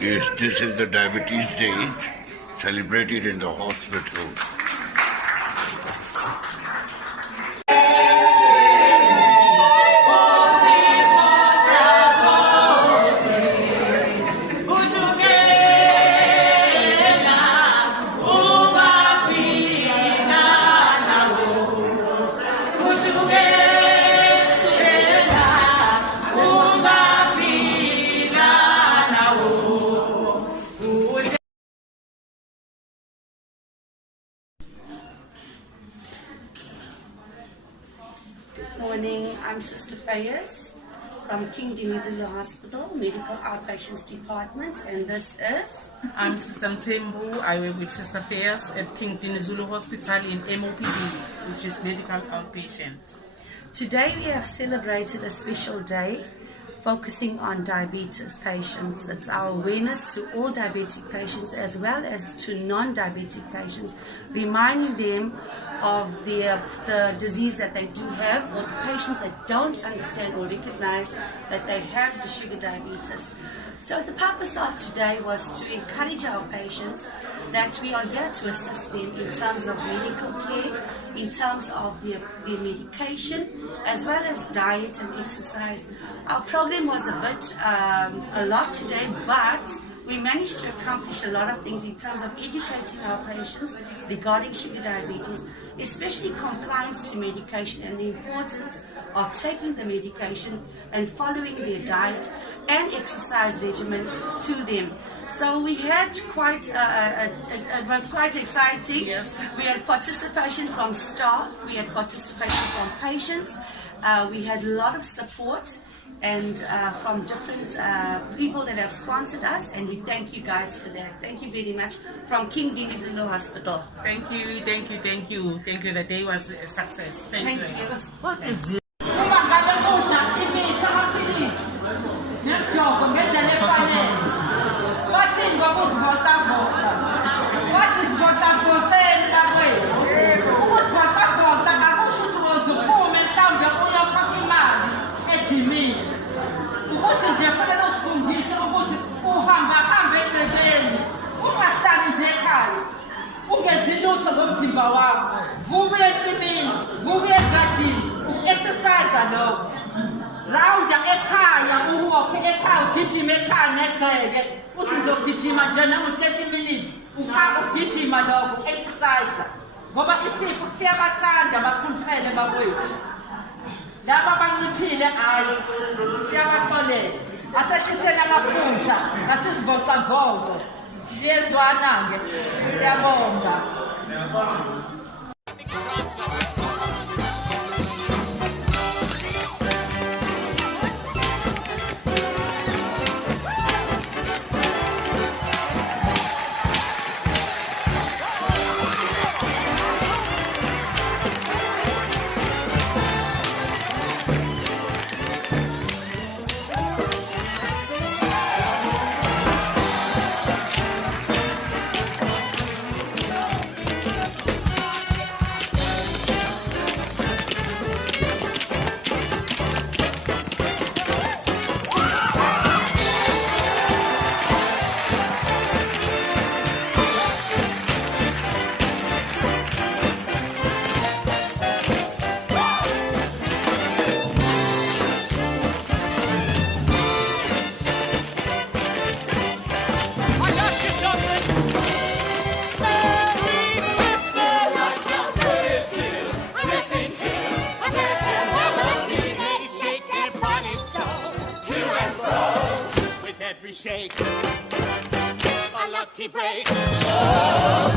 Yes, this is the Diabetes Day celebrated in the hospital. Morning, I'm Sister Fayez from King Dinizulu Hospital, Medical Outpatients Department, and this is... I'm Sister Mtembu. I work with Sister Fayez at King Dinizulu Hospital in MOPD, which is Medical Outpatient. Today we have celebrated a special day focusing on diabetes patients. It's our awareness to all diabetic patients as well as to non-diabetic patients, reminding them of the disease that they do have, or the patients that don't understand or recognize that they have the sugar diabetes. So the purpose of today was to encourage our patients that we are here to assist them in terms of medical care, in terms of their medication, as well as diet and exercise. Our program was a lot today, but we managed to accomplish a lot of things in terms of educating our patients regarding sugar diabetes, especially compliance to medication and the importance of taking the medication and following their diet and exercise regimen to them. So we had it was quite exciting. Yes. We had participation from staff, we had participation from patients, we had a lot of support and from different people that have sponsored us, and we thank you guys for that. Thank you very much from King Dinizulu Hospital. Thank you. The day was a success. Thank you. What is this? ngomzimba wakho vuka etsimini vuka egadini uexercise lokho round ekhaya uwalk ekhaya ugijima ekhaya negceke uthi ngizogijima nje noma 30 minutes uhamba ugijima lokho exercise ngoba isifo siyabathanda abakhuluphele bakwethu laba abanciphile hayi siyabaxolela asehliseni amafutha asizivocavoce siyezwana ke siyabonga. Shake a lucky break. Oh,